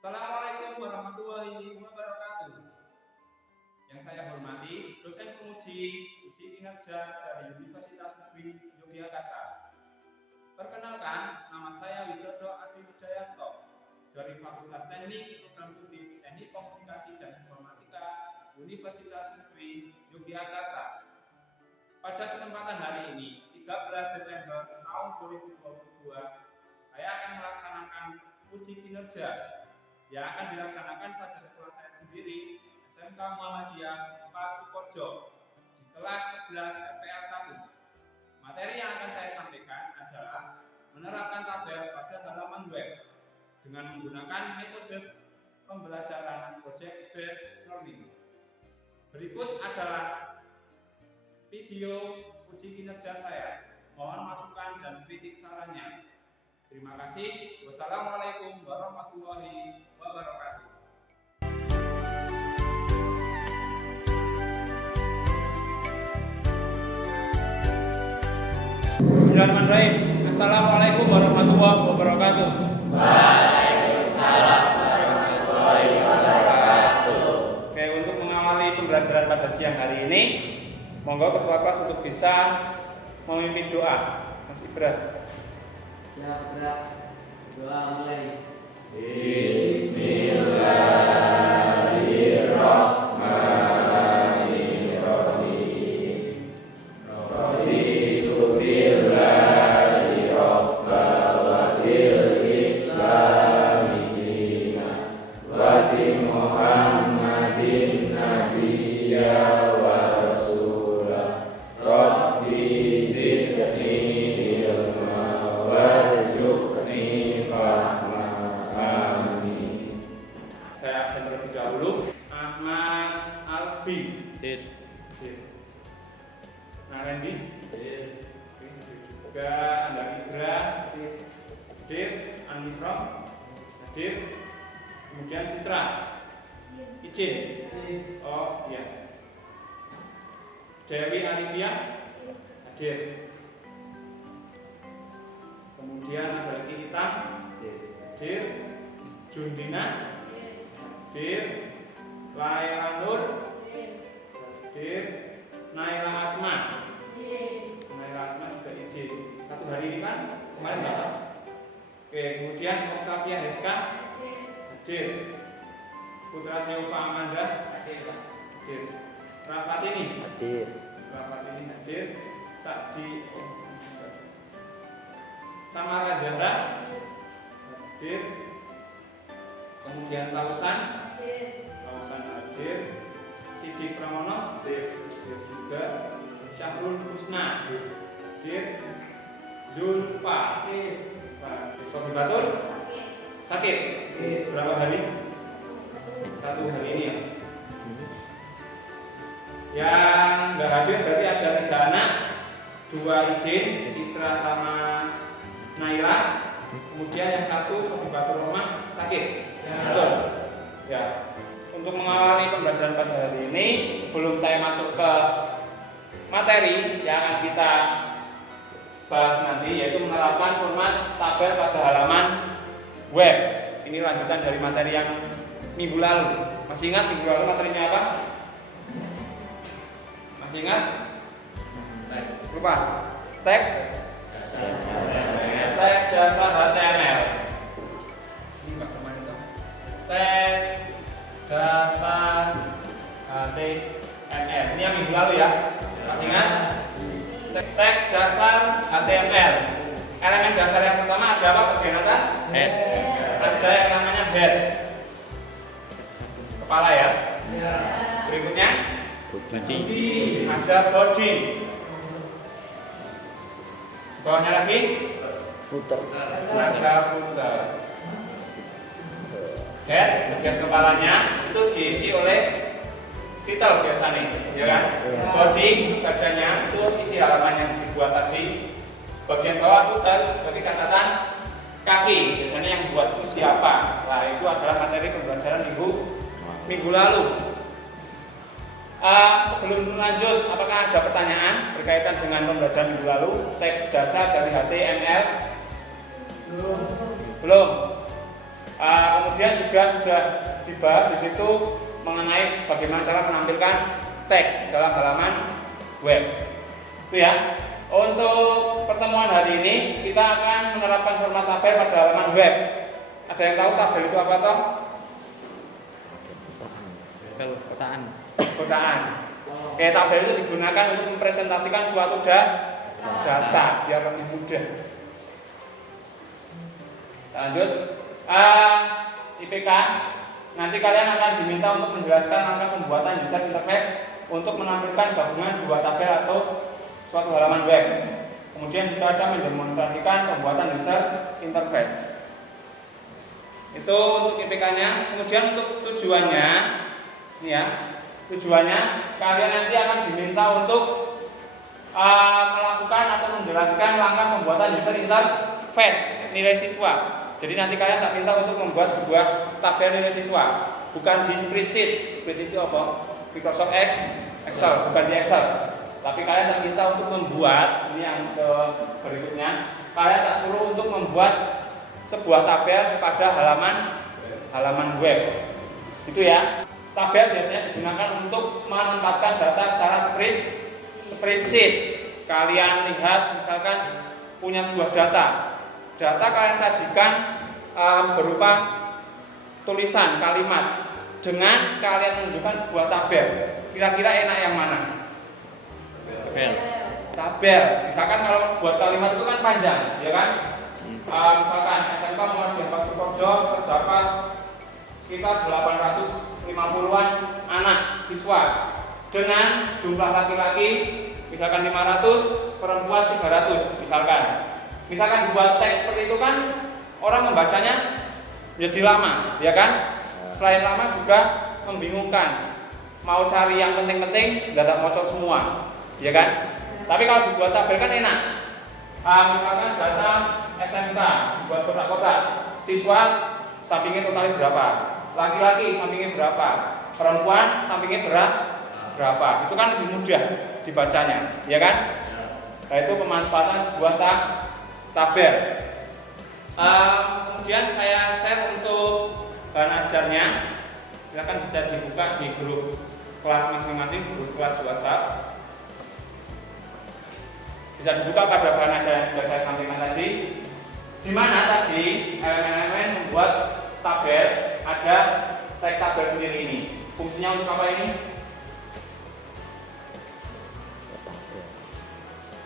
Assalamualaikum warahmatullahi wabarakatuh. Yang saya hormati, dosen penguji uji kinerja dari Universitas Negeri Yogyakarta. Perkenalkan, nama saya Widodo Adi Wijayanto dari Fakultas Teknik Program Studi Teknik Komunikasi dan Informatika Universitas Negeri Yogyakarta. Pada kesempatan hari ini, 13 Desember tahun 2022, saya akan melaksanakan uji kinerja yang akan dilaksanakan pada sekolah saya sendiri, SMK Muhammadiyah 4 Sukorejo, di kelas 11 RPA 1. Materi yang akan saya sampaikan adalah menerapkan tabel pada halaman web dengan menggunakan metode pembelajaran Project Based Learning. Berikut adalah video uji kinerja saya. Mohon masukan dan kritik sarannya. Terima kasih. Wassalamualaikum warahmatullahi wabarakatuh. Bismillahirrahmanirrahim. Assalamualaikum warahmatullahi wabarakatuh. Waalaikumsalam warahmatullahi wabarakatuh. Oke, untuk mengawali pembelajaran pada siang hari ini, monggo ketua kelas untuk bisa memimpin doa. Mas Ibra. Ya, berat. Doa mulai. Bismillahirrahmanirrahim. Raditu billahi rabba wa bil islami dina wa bi Muhammadin nabiyya wa rasulah. Rabbi zidni ilma warzuqni fahma. Amin. Saya absen terlebih dahulu. Ahmad Alfi. Nah, Randy. Juga Anda Ibra. Dir, Anisrom. Dir. Kemudian Citra. Icin. Oh iya. Dewi Alivia. Hadir. Kemudian ada lagi kita. Dir. Jundina. Dir. Laila Nur. Dir. Naila Atma. Naila Atma juga izin. Satu hari ini kan kemarin datang. Oke, kemudian Octavia Heska. Hadir. Putra Silva Amanda. Hadir. Rapat ini. Hadir. Sakdi Samara Zahra. Hadir. Kemudian Sausan hadir. Sidik Pramono hadir juga. Syahrul Husna hadir. Zulfa Sobi Batur sakit berapa hari? 1 hari ini ya. Yang nggak hadir berarti ada 3 anak, 2 izin, Citra sama Naila. Kemudian yang 1 Sobi Batur Romah sakit. Betul. Ya. Untuk mengawali pembelajaran pada hari ini, sebelum saya masuk ke materi yang akan kita bahas nanti, yaitu menerapkan format tabel pada halaman web. Ini lanjutan dari materi yang minggu lalu. Masih ingat minggu lalu materinya apa? Masih ingat? Lupa. Tag dasar HTML. Tag dasar HTML. Ini yang minggu lalu ya. Masih ingat? Tag dasar HTML. Elemen dasar yang pertama ada apa bagian atas? Head. Ada yang namanya head. Kepala ya. Berikutnya body. Ada body. Bawahnya lagi Footer. naga footer. Head, bagian kepalanya itu diisi oleh title biasanya, ya kan? Body itu badannya itu isi halaman yang dibuat tadi. Bagian bawah footer sebagai catatan kaki, biasanya yang buat itu siapa? Nah, itu adalah materi pembelajaran minggu lalu. Sebelum lanjut, apakah ada pertanyaan berkaitan dengan pembelajaran minggu lalu? Teks dasar dari HTML? Belum. Kemudian juga sudah dibahas di situ mengenai bagaimana cara menampilkan teks dalam halaman web. Itu ya. Untuk pertemuan hari ini kita akan menerapkan format tabel pada halaman web. Ada yang tahu tabel itu apa toh? Tabel kotaan. Kotaan. Oke, tabel itu digunakan untuk mempresentasikan suatu data biar lebih mudah. Lanjut, IPK. Nanti kalian akan diminta untuk menjelaskan langkah pembuatan user interface untuk menampilkan gabungan dua tabel atau suatu halaman web. Kemudian juga ada mendemonstrasikan pembuatan user interface. Itu untuk IPK-nya. Kemudian untuk tujuannya, ini ya. Tujuannya kalian nanti akan diminta untuk melakukan atau menjelaskan langkah pembuatan user interface nilai siswa. Jadi nanti kalian tak minta untuk membuat sebuah tabel nilai siswa, bukan di spreadsheet. Spreadsheet itu apa? Microsoft Excel, bukan di Excel. Tapi kalian tak minta untuk membuat, ini yang berikutnya, kalian tak suruh untuk membuat sebuah tabel pada halaman web. Itu ya. Tabel biasanya digunakan untuk menempatkan data secara spreadsheet. Kalian lihat misalkan punya sebuah data kalian sajikan berupa tulisan kalimat dengan kalian menunjukkan sebuah tabel. Kira-kira enak yang mana? Tabel. Misalkan kalau buat kalimat itu kan panjang, ya kan? Misalkan SMK Muhammadiyah Pak Sukoharjo terdapat sekitar 850-an anak siswa dengan jumlah laki-laki misalkan 500, perempuan 300 misalkan. Misalkan buat teks seperti itu kan orang membacanya jadi lama, ya kan? Selain lama juga membingungkan. Mau cari yang penting-penting nggak mocok semua, ya kan? Tapi kalau dibuat tabel kan enak. Misalkan data SMK buat kotak-kotak, siswa sampingnya totalnya berapa, laki-laki sampingnya berapa, perempuan sampingnya berapa. Itu kan lebih mudah dibacanya, ya kan? Nah, itu pemanfaatan sebuah tabel. Kemudian saya share untuk bahan ajarnya. Silakan bisa dibuka di grup kelas masing-masing, grup kelas WhatsApp. Bisa dibuka pada bahan ajar yang sudah saya sampaikan tadi. Di mana tadi elemen-elemen membuat tabel, ada teks tabel sendiri ini. Fungsinya untuk apa ini?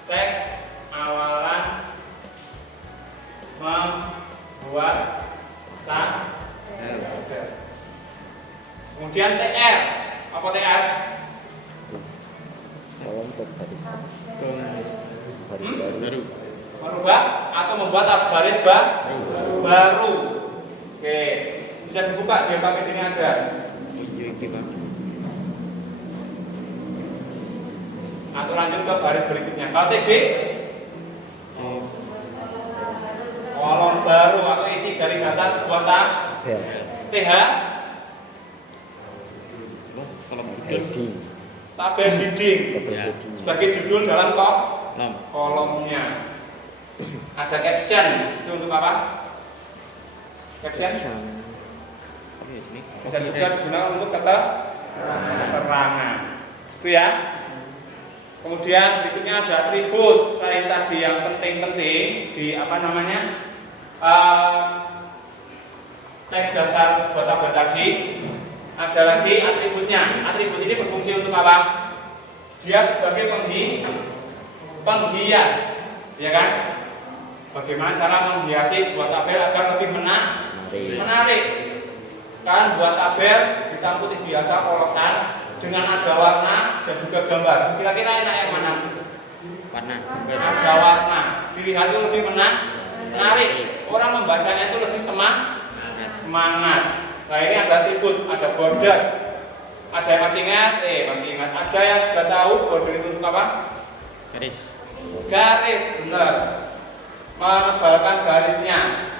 Teks awalan membuat tabel. Kemudian TR. Apa TR? Baru. Merubah atau membuat baris baru. Oke, bisa dibuka biar pakai ini ada. Atau lanjut ke baris berikutnya. Kalau TG, kolom baru atau isi dari data sebuah tabel. TH, tabel heading sebagai judul dalam kolomnya. Ada caption, itu untuk apa? Caption bisa juga digunakan untuk keterangan. Itu ya. Kemudian berikutnya ada atribut. Selain tadi yang penting-penting di apa namanya teks dasar buat tabel tadi, ada lagi atributnya. Atribut ini berfungsi untuk apa? Dia sebagai penghias, ya kan? Bagaimana cara menghiasi sebuah tabel agar lebih menarik? Kan buat tabel hitam putih biasa polosan dengan ada warna dan juga gambar. Kira-kira enak yang mana? Warna. Ada warna. Dilihat itu lebih menarik. Orang membacanya itu lebih semangat. Nah ini ada atribut, ada border. Ada yang masih ingat? Masih ingat. Ada yang sudah tahu border itu untuk apa? Garis, benar. Menebalkan garisnya.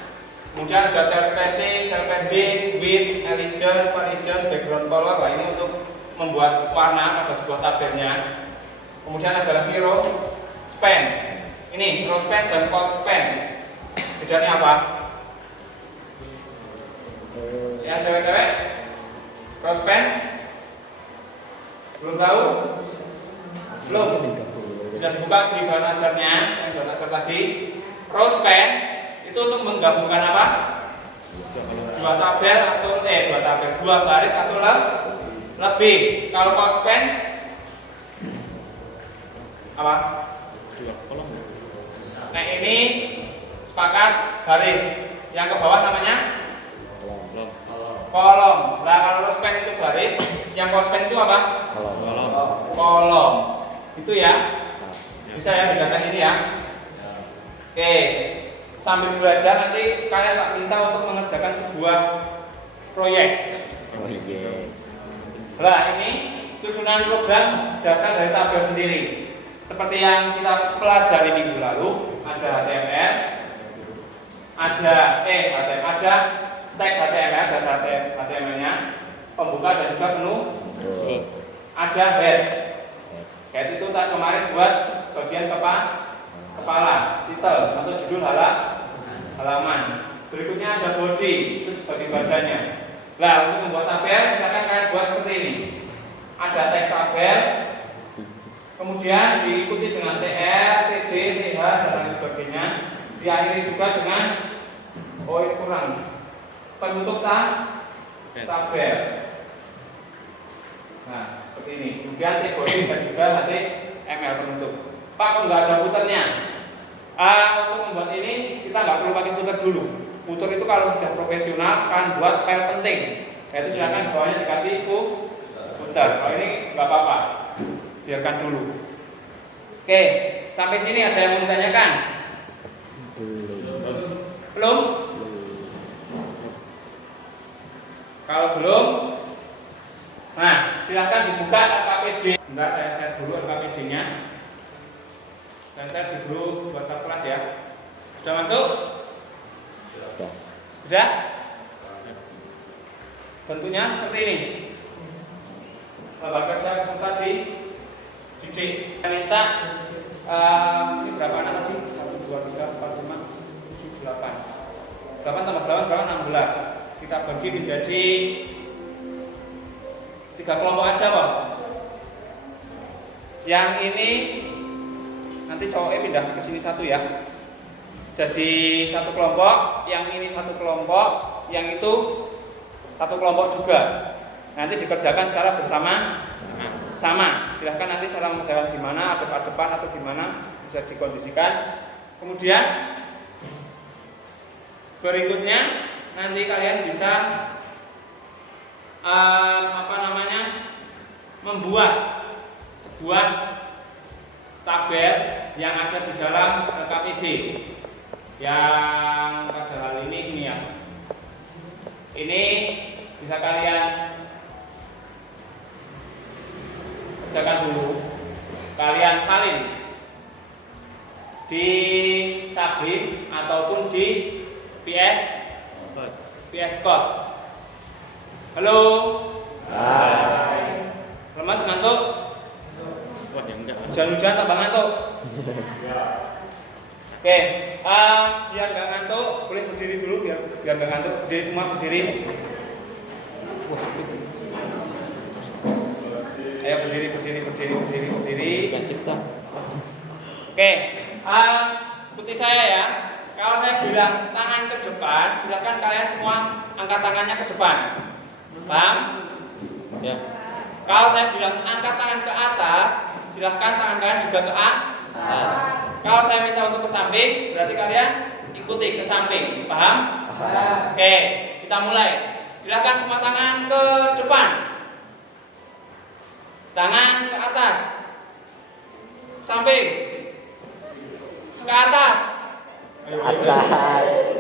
Kemudian ada cell spacing, cell padding, width, allegiance, margin, background color. Nah, ini untuk membuat warna pada sebuah tabelnya. Kemudian ada lagi row span. Ini row span dan column span. Bedanya apa? Ya cewek-cewek, row span belum tahu? Belum. Bisa dibuka di bahan ajarnya yang sudah ajar tadi. Row span itu untuk menggabungkan apa? Dua baris atau lebih. Kalau column span apa? 2 kolom. Nah ini sepakat garis. Yang ke bawah namanya kolom. Nah kalau row span itu garis, yang column span itu apa? Kolom. Itu ya. Bisa ya bedakan ini ya. Oke. Sambil belajar nanti kalian tak minta untuk mengerjakan sebuah proyek. Nah ini susunan program dasar dari tabel sendiri. Seperti yang kita pelajari minggu lalu, ada HTML, ada tag HTML, dasar HTML-nya, pembuka dan juga menu, ada head. Head itu tak kemarin buat bagian kepala, title atau judul halaman. Berikutnya ada body, itu sebagai badannya. Nah, untuk membuat tabel, silakan kalian buat seperti ini. Ada tag tabel, kemudian diikuti dengan TR, TD, TH, dan lain sebagainya. Diakhiri juga dengan penutup tabel. Nah, seperti ini. Kemudian body dan juga HTML penutup. Pak, kok nggak ada puternya? Untuk membuat ini kita nggak perlu pakai puter dulu. Puter itu kalau sudah profesional kan buat file penting. Yaitu silakan bawahnya dikasih puter. Kalau ini nggak apa-apa, biarkan dulu. Oke, sampai sini ada yang mau ditanyakan? Belum? Kalau belum, nah silakan dibuka LKPD. Enggak, saya share dulu LKPD-nya. Dan saya di grup WhatsApp kelas ya. Sudah masuk? Sudah? Bentuknya seperti ini. Lembar kerja kita didik. Saya minta ini berapa anak tadi? 1, 2, 3, 4, 5, 7, 8. 8 tambah 8 berapa? 16. Kita bagi menjadi 3 kelompok aja kok. Yang ini nanti cowoknya pindah ke sini satu ya. Jadi satu kelompok, yang ini satu kelompok, yang itu satu kelompok juga. Nanti dikerjakan secara sama. Silahkan nanti cara mengerjakan gimana, adep-adepan atau gimana bisa dikondisikan. Kemudian berikutnya nanti kalian bisa membuat sebuah tabel yang ada di dalam LKPD. Yang pada hal ini ya. Ini bisa kalian kerjakan dulu. Kalian salin di Sabrin ataupun di PS Code. Halo. Hai. Lemas ngantuk? Wah, ya enggak. Hujan-hujan tambah ngantuk. Oke, biar nggak ngantuk, boleh berdiri dulu biar nggak ngantuk. Berdiri semua, berdiri. Ayo berdiri. Bukan cipta. Oke, ikuti saya ya. Kalau saya bilang tangan ke depan, silakan kalian semua angkat tangannya ke depan. Paham? Ya. Kalau saya bilang angkat tangan ke atas, silahkan tangan kalian juga ke atas. Kalau saya minta untuk ke samping, berarti kalian ikuti ke samping. Paham? Paham. Oke, kita mulai. Silahkan semua tangan ke depan. Tangan ke atas. Samping. ke atas.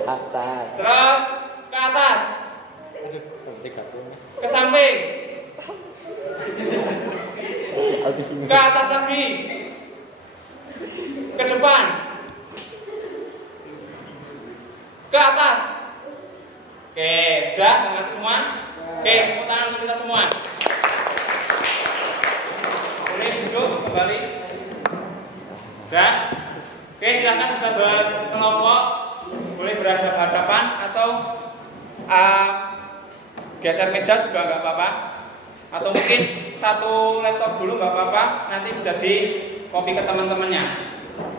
Atas. Terus ke atas. Aduh, Ke samping. Habis ini. Ke atas lagi. Ke depan. Ke atas. Oke, udah ngerti semua? Oke, tepuk tangan untuk kita semua. Boleh duduk kembali. Udah. Oke, silakan bisa berkelompok. Boleh berhadapan-hadapan atau geser meja juga nggak apa-apa. Atau mungkin satu laptop dulu nggak apa-apa. Nanti bisa di copy ke teman-temannya.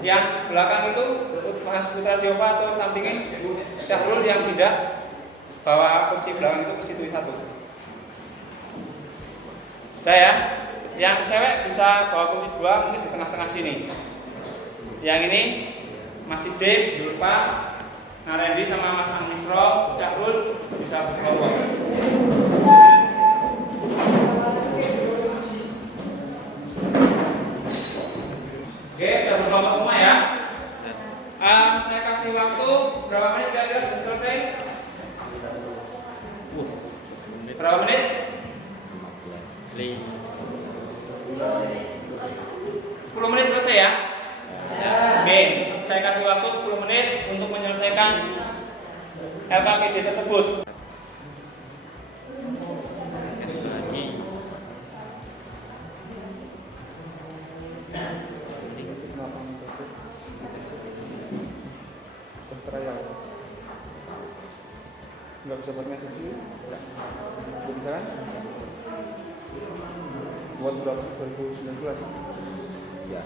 Yang belakang itu Mas Putra Siopa atau sampingnya Syahrul yang pindah bawa kursi belakang itu ke situ satu. Sudah ya. Yang cewek bisa bawa kursi dua mungkin di tengah-tengah sini. Yang ini Mas Siddiq, Yulfa, Narendi sama Mas Angisro, Syahrul bisa berkelompok. Oke, sudah berkelompok semua ya. Saya kasih waktu berapa menit kira-kira bisa selesai? Berapa menit? 10 menit selesai ya? Oke, saya kasih waktu 10 menit untuk menyelesaikan LKPD tersebut. Nggak bisa buat message sih? Nggak bisa kan? Buat berapa? 2019? Ya.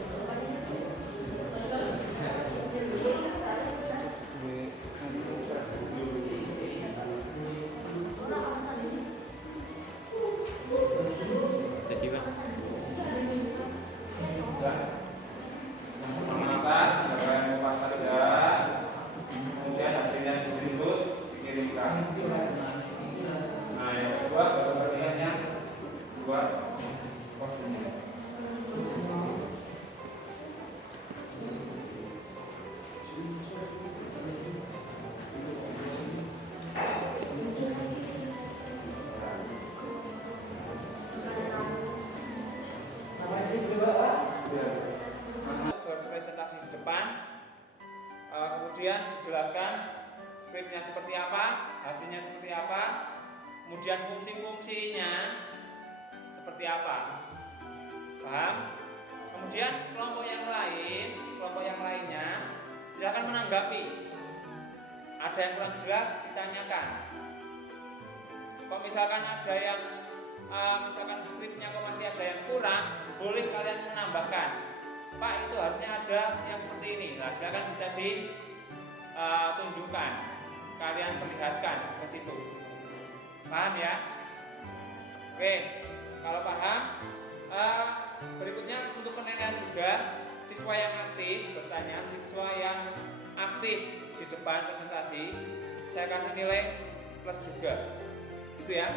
Jadi bang. Tangan atas, gerakan pasar jarak, kemudian hasilnya screenshot dikirimkan. Nah, yang kedua baru bagian yang buat postingnya. Berpresentasi di depan, kemudian dijelaskan skripnya seperti apa, hasilnya seperti apa, kemudian fungsi-fungsinya seperti apa. Paham? Kemudian kelompok yang lainnya silakan menanggapi. Ada yang kurang jelas ditanyakan. Kalau misalkan ada yang misalkan skripnya kok masih ada yang kurang, boleh kalian menambahkan. Pak, itu harusnya ada yang seperti ini. Nah, silakan bisa ditunjukkan. Kalian perlihatkan ke situ. Paham ya? Oke, kalau paham, berikutnya untuk penilaian juga siswa yang aktif bertanya, siswa yang aktif di depan presentasi, saya kasih nilai plus juga. Itu ya.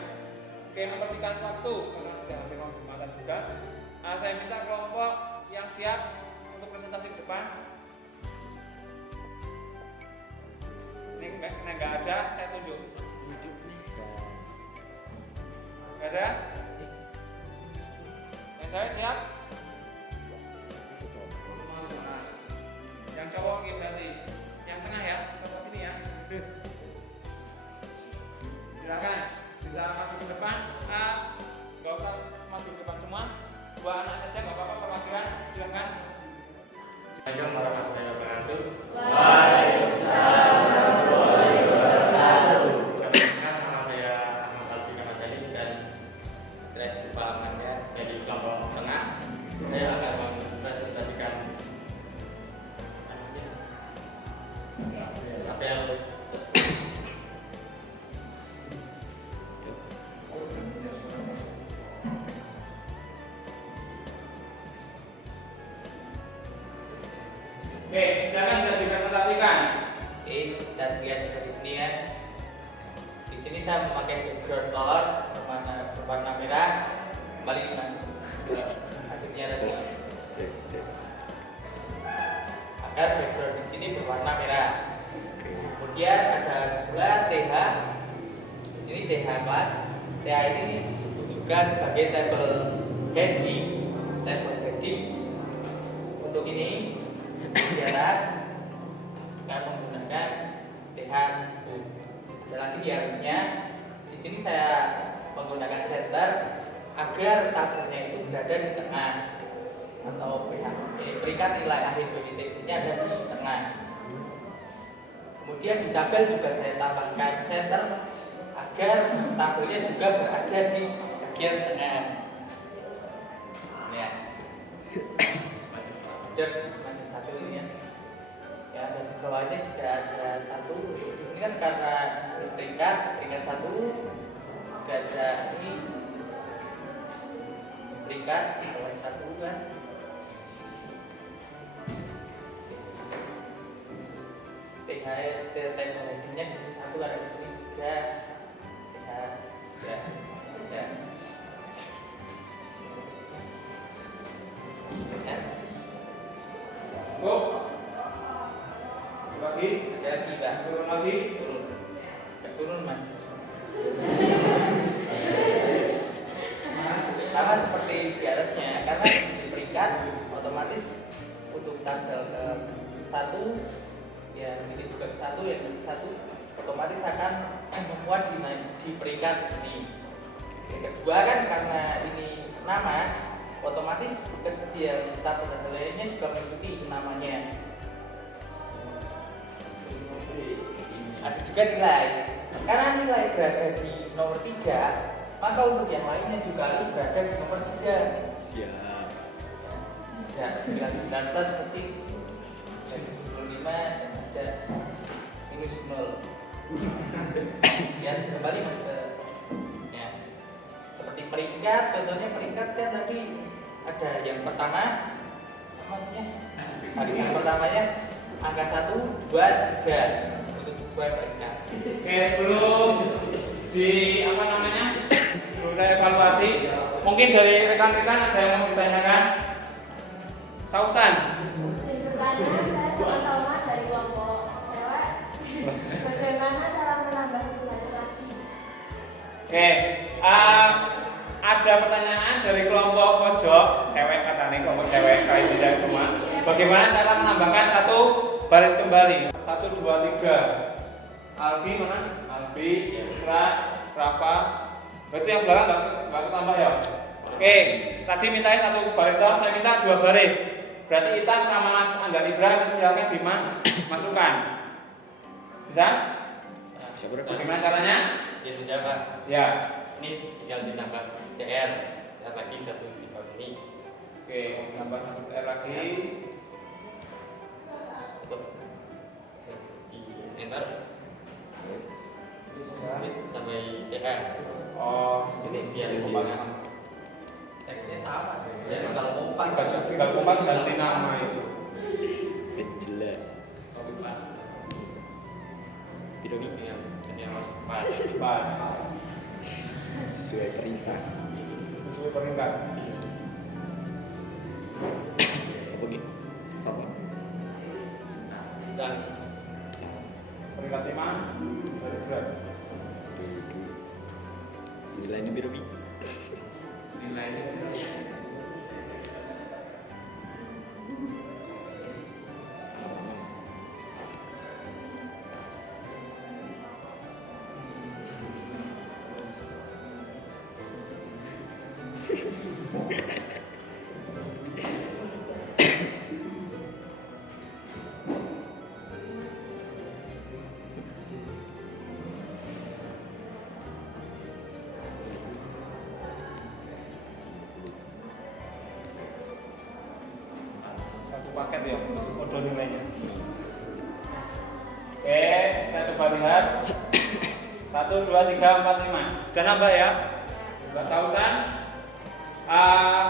Oke, membersihkan waktu karena sudah hampir mau Jumatan juga. Saya minta kelompok yang siap untuk presentasi ke depan. Ini nggak ada, saya tunjuk. Nggak ada? Yang saya siap? Nah, yang cowok ini berarti yang tengah ya, ke sini ya. Silakan bisa maju ke depan. Nggak usah maju ke depan semua. 2 anak saja nggak apa-apa perwakilan. Silakan. Assalamualaikum warahmatullahi wabarakatuh. Waalaikumsalam warahmatullahi wabarakatuh. Perkenalkan, nama saya Ahmad Alfi Kamadani dan Direktur Kepalamannya dari kelompok tengah. Saya akan mempresentasikan tabel Oke, silakan bisa dipresentasikan. Oke, bisa dilihat dari sini ya. Di sini saya memakai background color berwarna merah. Kembali mas hasilnya tadi. agar background di sini berwarna merah. Kemudian ada pula TH. Di sini TH kelas. TH ini disebut juga sebagai table heading. Table heading untuk ini di atas dengan menggunakan TH. Dan lagi di akhirnya di sini saya menggunakan center agar tabelnya itu berada di tengah atau peringkat nilai akhir PPT-nya ada di tengah. Kemudian di tabel juga saya tambahkan center agar tabelnya juga berada di bagian tengah. Ya. Dan masih satu ini ya. Ya, dan di bawahnya juga ada satu. Di sini kan karena peringkat satu, juga ada ini peringkat bawah satu kan. THR-nya di sini satu, ada di sini juga ya. Cukup? Lagi? Ada lagi Pak, Turun lagi? turun Mas. Sama seperti di atasnya, karena di peringkat otomatis untuk tabel ke satu ya ini juga ke satu, yang ke satu otomatis akan memuat di peringkat ini. Yang kedua kan karena ini nama, otomatis yang tabel lainnya juga mengikuti namanya. Ada juga nilai, karena nilai berada di nomor 3, maka untuk yang lainnya juga harus berada di nomor 3. Siap. Ya, 19 kecil, 25 ada minus 0. Ya, kembali Mas ke ya. Seperti peringkat, contohnya peringkat kan tadi ada yang pertama, maksudnya yang pertamanya angka 1, 2, 3 untuk sebuah peringkat. Oke, sebelum di apa namanya? Sebelum saya evaluasi, mungkin dari rekan-rekan ada yang mau ditanyakan? Sausan. Sederhana, saya sama-sama dari kelompok cewek. Bagaimana cara menambah tugas lagi? Oke, ada pertanyaan dari kelompok pojok cewek, katanya kelompok cewek kayak ini cewek semua. Bagaimana cara menambahkan satu baris kembali? 1, 2, 3. Albi mana? Albi, Ikra, Rafa. Berarti yang belakang nggak ketambah ya? Oke, tadi minta satu baris doang, saya minta 2 baris. Berarti Itan sama Mas Andar Ibra silakan dimasukkan. Bisa? Bisa berapa? Bagaimana caranya? Jadi Pak, Ya. ini tinggal ditambah CR lagi satu di bawah sini. Oke, tambah 1 R lagi. Untuk di enter ini tambah TH. Oh, Ini biar ini lebih kompas. enak. Teksnya sama, Ya. tinggal kompas. Tinggal kompas ganti nama itu. Jelas. Copy paste. Tidak nih. Yang pas. Pas. Sesuai perintah. Sesuai perintah. Apa gitu? Sama. Dan Peringkat 5 dari berat. Nilainya berapa? Nilainya satu paket ya, kode nilainya. Oke, kita coba lihat. 1, 2, 3, 4, 5. Sudah nambah ya? Mbak Sausan,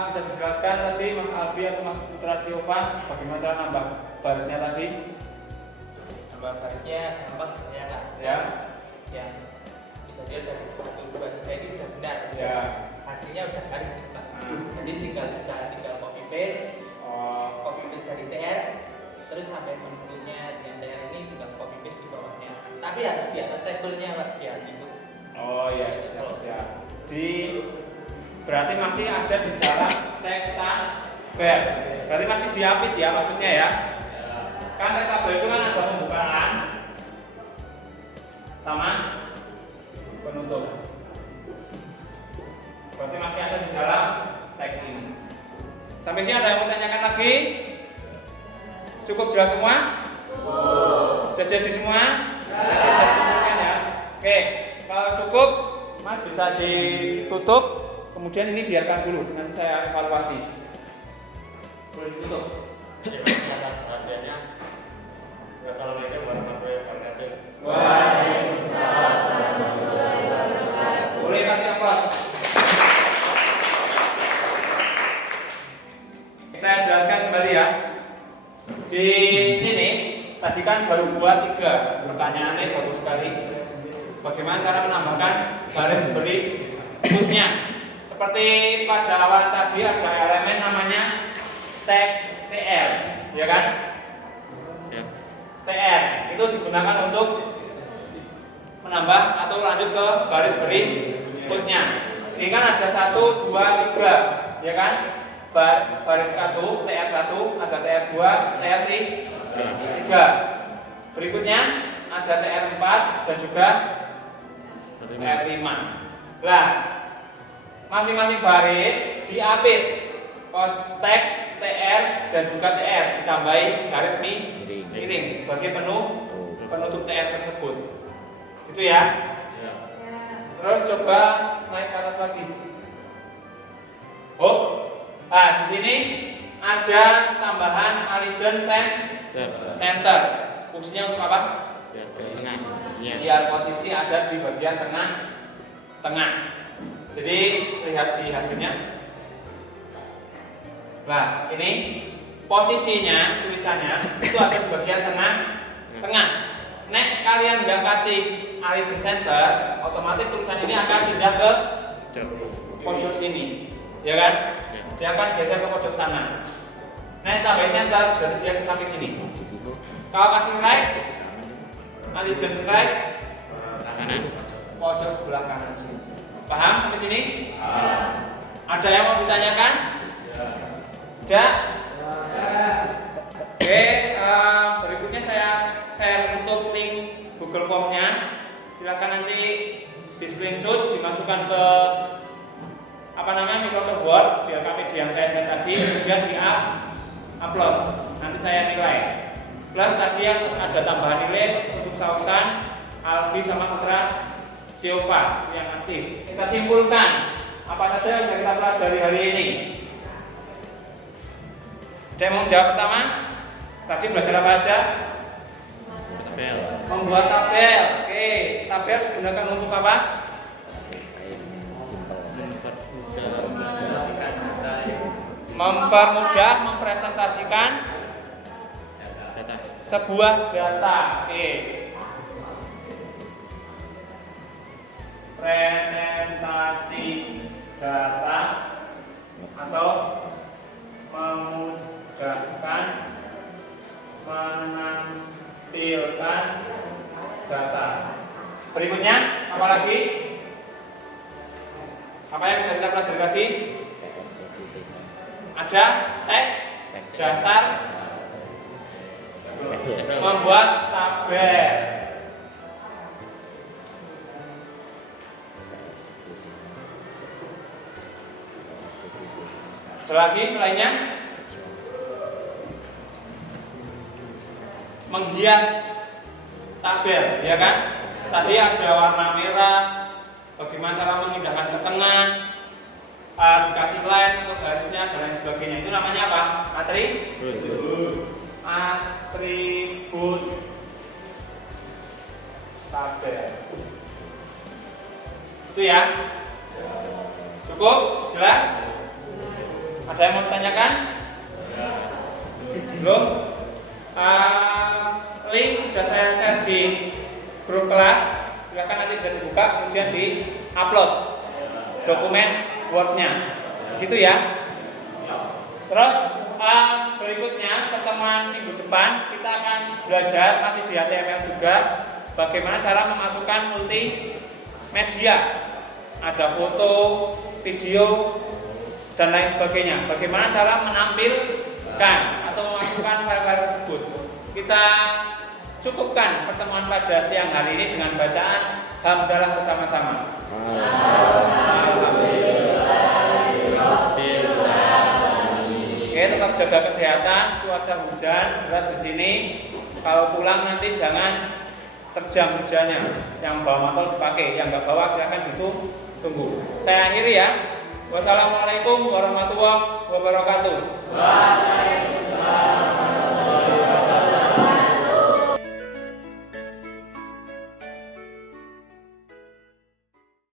bisa dijelaskan tadi Mas Albi atau Mas Putra Siopan bagaimana cara nambah barisnya tadi? Nambah barisnya gampang sebenarnya Kak. Ya. Ya, bisa dilihat dari 1, 2, 3 ini sudah benar. Ya. Hasilnya udah garis nih Pak. Hmm. Jadi tinggal copy paste Oh, dari TR ke terus sampai bentuknya dengan TR ini tinggal copy paste di bawahnya. Tapi harus di atas tabelnya bagian itu. Oh iya, siap. Berarti masih ada di dalam tag tabel. Berarti masih diapit ya maksudnya ya. Kan tag tabel itu kan ada pembukaan sama penutup. Berarti masih ada di dalam tag ini. Sampai sini ada yang mau tanyakan lagi? Cukup jelas semua? Sudah jadi semua? Ya. Oke, kalau cukup, Mas bisa ditutup. Kemudian ini biarkan dulu, nanti saya evaluasi. Boleh ditutup. Terima kasih atas perhatiannya. Wassalamualaikum warahmatullahi wabarakatuh. Waalaikumsalam warahmatullahi wabarakatuh. Boleh kasih aplaus. Saya jelaskan kembali ya. Di sini tadi kan baru buat 3 pertanyaannya bagus sekali. Bagaimana cara menambahkan baris berikutnya? Seperti pada awal tadi ada elemen namanya tag TR, ya kan? Ya. TR itu digunakan untuk menambah atau lanjut ke baris berikutnya. Ini kan ada 1, 2, 3, ya kan? Baris 1, TR1, ada TR2, TR3. Berikutnya ada TR4 dan juga TR5. Lah, masing-masing baris diapit tag TR dan juga TR ditambahi garis miring sebagai penutup TR tersebut. Itu ya. Terus coba naik ke atas lagi. Nah, di sini ada tambahan allegiance center. Fungsinya untuk apa? Biar posisi ada di bagian tengah. Jadi lihat di hasilnya. Nah, ini posisinya tulisannya itu ada di bagian tengah. Nek kalian nggak kasih allegiance center, otomatis tulisan ini akan pindah ke pojok sini, ya kan? Dia akan geser ke pojok sana. Nek tambah center, berarti dia ke samping sini. Kalau kasih right, allegiance right, pojok sebelah kanan sini. Paham sampai sini? Ada yang mau ditanyakan? Tidak? Oke, berikutnya saya share untuk link Google Form-nya. Silakan nanti di screenshot, dimasukkan ke Microsoft Word, biar KPD yang saya lihat tadi, kemudian di-upload. Nanti saya nilai. Plus tadi ada tambahan nilai untuk Sausan, Albi sama Putra Silva yang aktif. Kita simpulkan apa saja yang sudah kita pelajari hari ini. Ada yang mau jawab pertama? Tadi belajar apa aja? Tabel. Membuat tabel. Oke, tabel digunakan untuk apa? Mempermudah mempresentasikan sebuah data. Oke. Presentasi data atau memudahkan menampilkan data. Berikutnya apa lagi? Apa yang kita pelajari lagi? Ada tag dasar membuat tabel. Ada lagi lainnya? Menghias tabel, ya kan? Tadi ada warna merah. Bagaimana cara memindahkan ke tengah? Dikasih line atau garisnya dan lain sebagainya. Itu namanya apa? Atribut tabel. Itu ya. Cukup? Jelas? Ada yang mau ditanyakan? Belum? Link sudah saya share di grup kelas. Silakan nanti bisa dibuka kemudian di-upload dokumen Word-nya. Gitu ya. Terus berikutnya, pertemuan minggu depan, kita akan belajar masih di HTML juga bagaimana cara memasukkan multimedia. Ada foto, video, dan lain sebagainya. Bagaimana cara menampilkan atau memasukkan file-file tersebut. Kita cukupkan pertemuan pada siang hari ini dengan bacaan hamdalah bersama-sama. Oke, tetap jaga kesehatan, cuaca hujan, berat di sini. Kalau pulang nanti jangan terjang hujannya. Yang bawa motor dipakai, yang nggak bawa silahkan ditunggu. Saya akhiri ya. Wassalamualaikum warahmatullahi wabarakatuh. Waalaikumsalam.